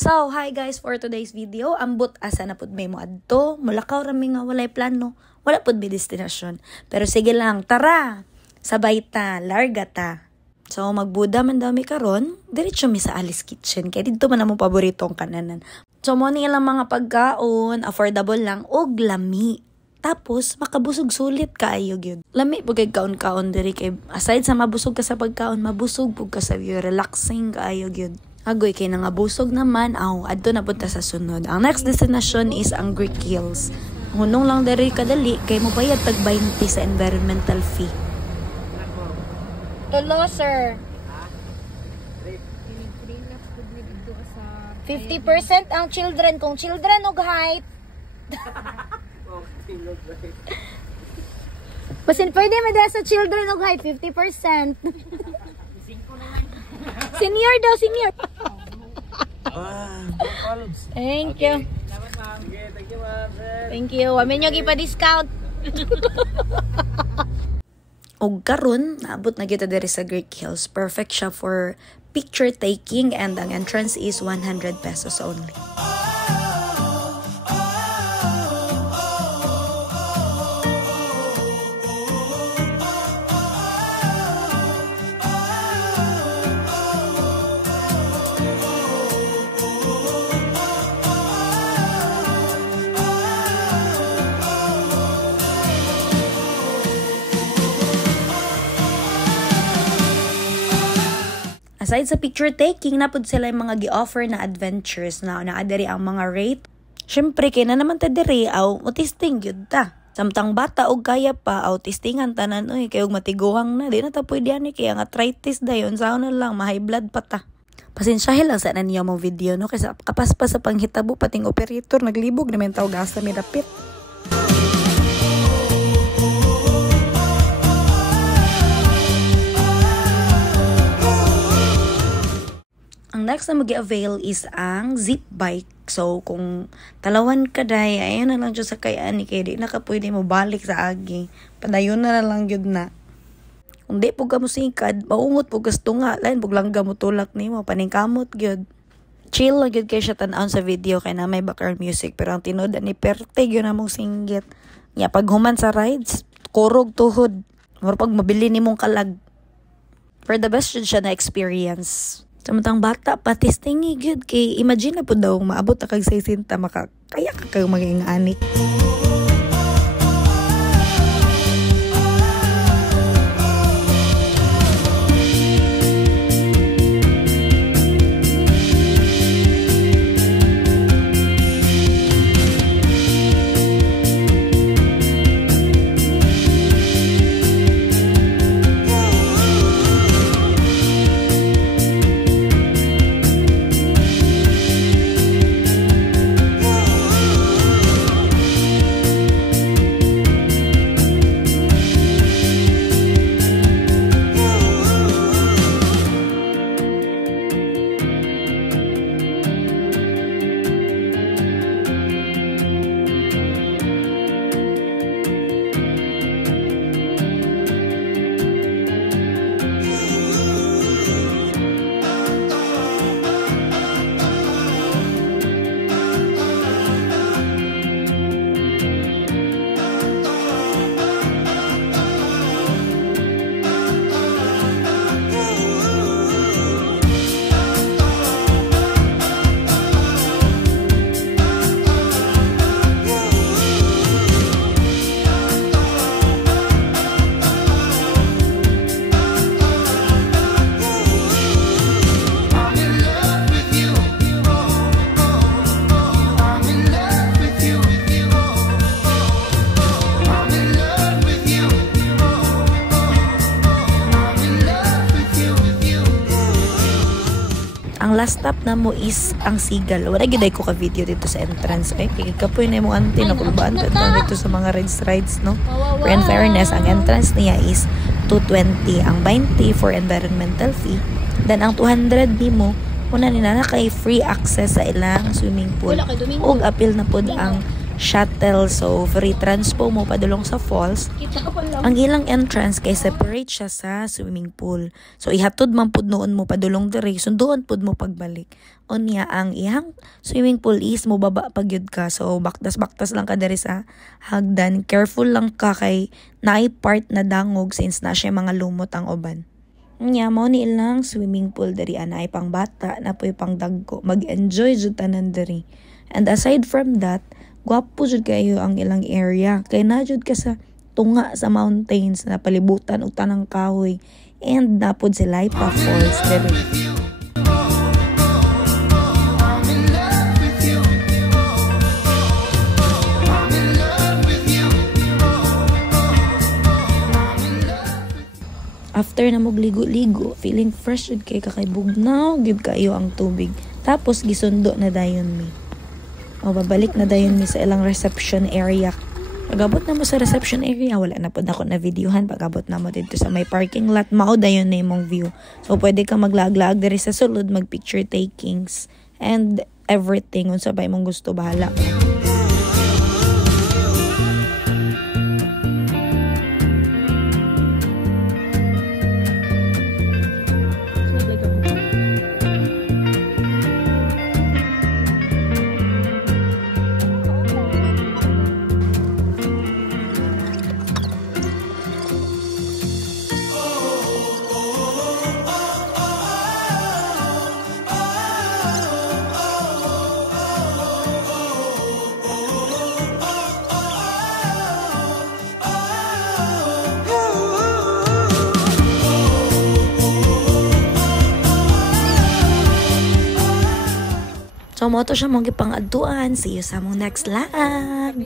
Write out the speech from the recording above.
So, hi guys, for today's video, ambot asa na pud may mo adto, mulakaw rami nga walay plano, wala pud may destinasyon. Pero sige lang, tara, sabay ta, larga ta. So, magbuda man daw mi karon, diretso mi sa Alice Kitchen, kaya dito man among paboritong kananan. So, mo ni ilang mga pagkaon, affordable lang, og lami. Tapos, makabusog sulit kaayo gyud. Lami pud kay kaon-kaon diri kay aside sa mabusog ka sa pagkaon, mabusog pud ka sa view, relaxing kaayo gyud. Agoy kay nangabusog naman, adto na punta sa sunod. Ang next destination is ang Greek Hills. Hunong lang diri kadali kay mobayad tag 20 sa environmental fee. Tulo, sir. 50% ang children. Kung children og height. Basin pwede madala sa children og height 50%. Senior daw, senior. Thank you. Thank you. Wamin nyo gipa-discount. Og karon, naabot na kita diri sa Greek Hills. Perfect siya for picture taking and ang entrance is 100 pesos only. Aside sa picture taking, napod sila yung mga gi-offer na adventures na naadari ang mga rate. Syempre, kaya na naman ta diri, autisting yun ta. Samtang bata og kaya pa, autistingan tanan, kaya og matiguhang na. Di na ta pwede yan, kaya nga arthritis dayon, sao na lang, ma-high blood pa ta. Pasensyahe lang sa ninyo mong video, no? Kasi kapaspas sa panghitabo, pating operator, naglibog naman tao gasa may dapit. Ang next na mag-avail is ang zip bike. So, kung talawan ka day, ayun na lang dyan sa kayaan ni kaya di na ka pwede mo balik sa agi. Padayon na lang yun na. Kung di po ka musikad, maungot po gasto nga. Lain po lang gamutulak ni mo. Paningkamot yun. Chill lang yun kaya siya tanaon sa video kaya na may background music. Pero ang tinood ni perte yun na mong singgit. Nga, pag human sa rides, kurog tuhod. Moro pag mabili ni mong kalag. For the best yun siya na experience. Samantang bata, patistingi gyud kay imagine na po daw maabot na kag 60 makakaya ka kag maging anik. Ang last stop na mo is ang Seagull. Wala giday ko ka video dito sa entrance. Kaya kapoy na mo ante na kulbaan dito sa mga rides, no? For in fairness, ang entrance niya is 220. Ang 20 for environmental fee. Then ang 200 mo, una nila na kay free access sa ilang swimming pool. Og apil na pod ang shuttle, so free transpo mo padulong sa falls. Ang ilang entrance kay separate siya sa swimming pool. So ihatod man pud noon mo padulong diri, sunduon pud mo pagbalik. Unya ang ihang swimming pool is mo baba pagyud ka. So baktas lang ka diri sa hagdan. Careful lang ka kay naay part na dangog since na siya mga lumot ang uban. Nya mo ni ilang swimming pool diri anay pang bata na puy pang dagko. Mag-enjoy jud tanan diri. And aside from that, gwapo jud kayo ang ilang area. Kay na jud ka sa tunga sa mountains na palibutan og tanang kahoy, and napod si Lipa Falls diri. After na mo ligo-ligo, feeling fresh jud kay bugnaw gyud kayo ang tubig. Tapos gisundo na dayon mi. O babalik na dayon mi sa ilang reception area. Pagabot na mo sa reception area, wala na po na ako na videohan. Pagabot na mo dito sa may parking lot, mao dayon na imong view. So pwede ka maglag-lag diri sa sulod, mag picture takings and everything unsa ba imong gusto, bahala. So, mo to siya mong gipang-adtuan. See you sa mong next live.